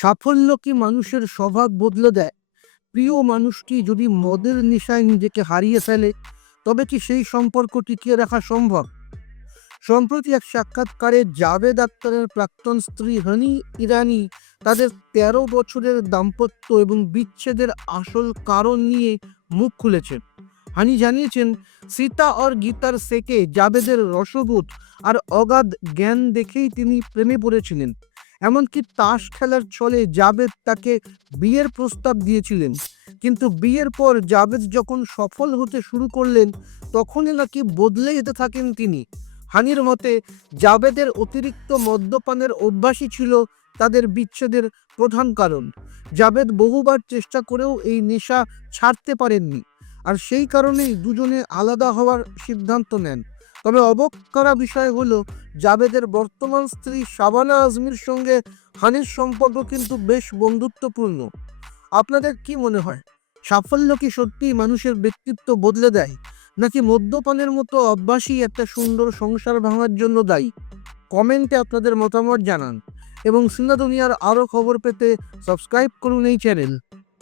সাফল্য কি মানুষের স্বভাব বদলে দেয়? প্রিয় মানুষটি যদি মদের নেশায় নিজেকে হারিয়ে ফেলে, তবে কি সেই সম্পর্ক টিকিয়ে রাখা সম্ভব? সম্প্রতি এক সাক্ষাৎকারে জাভেদ আক্তারের প্রাক্তন স্ত্রী হানি ইরানি তাদের তেরো বছরের দাম্পত্য এবং বিচ্ছেদের আসল কারণ নিয়ে মুখ খুলেছেন। হানি জানিয়েছেন, সীতা আর গীতার সেকে জাবেদের রসবোধ আর অগাধ জ্ঞান দেখেই তিনি প্রেমে পড়েছিলেন। এমনকি তাস খেলার ছলে জাবেদ তাকে বিয়ের প্রস্তাব দিয়েছিলেন। কিন্তু বিয়ের পর জাবেদ যখন সফল হতে শুরু করলেন, তখনই নাকি বদলে যেতে থাকেন তিনি। হানির মতে জাবেদের অতিরিক্ত মদ্যপানের অভ্যাসই ছিল তাদের বিচ্ছেদের প্রধান কারণ। জাবেদ বহুবার চেষ্টা করেও এই নেশা ছাড়তে পারেননি, আর সেই কারণেই দুজনে আলাদা হওয়ার সিদ্ধান্ত নেন। তবে অবাক করা বিষয় হলো, জাবেদের বর্তমান স্ত্রী শাবানা আজমির সঙ্গে হানির সম্পর্ক কিন্তু বেশ বন্ধুত্বপূর্ণ। আপনাদের কি মনে হয়, সাফল্য কি সত্যিই মানুষের ব্যক্তিত্ব বদলে দেয়, নাকি মদ্যপানের মতো অভ্যাসই একটা সুন্দর সংসার ভাঙার জন্য দায়ী? কমেন্টে আপনাদের মতামত জানান এবং সিনা দুনিয়ার আরও খবর পেতে সাবস্ক্রাইব করুন এই চ্যানেল।